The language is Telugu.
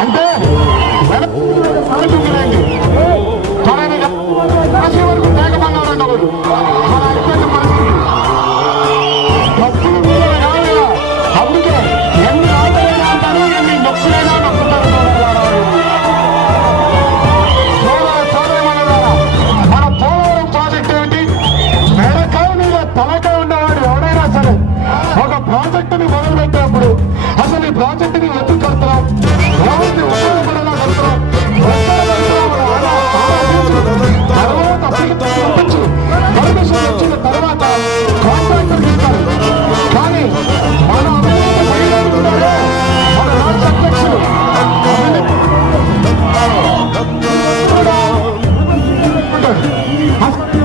అంటే సాగుతున్నాయండి కాశీ వరకు తేగమన్నారంట వాడు మన అయిపోయిన పరిస్థితి నొప్పులు మీద కాదు అందుకే ఎన్ని ఆటలైనా అంటారు ఎన్ని నొప్పులైనా నొప్పుతారు మన పోలవరం ప్రాజెక్ట్ ఏంటి మెడకాయ మీద తలకాయ ఉన్నవాడు ఎవడైనా సరే. ఒక ప్రాజెక్టుని మొదలుపెట్టినప్పుడు అసలు ఈ ప్రాజెక్టుని 好。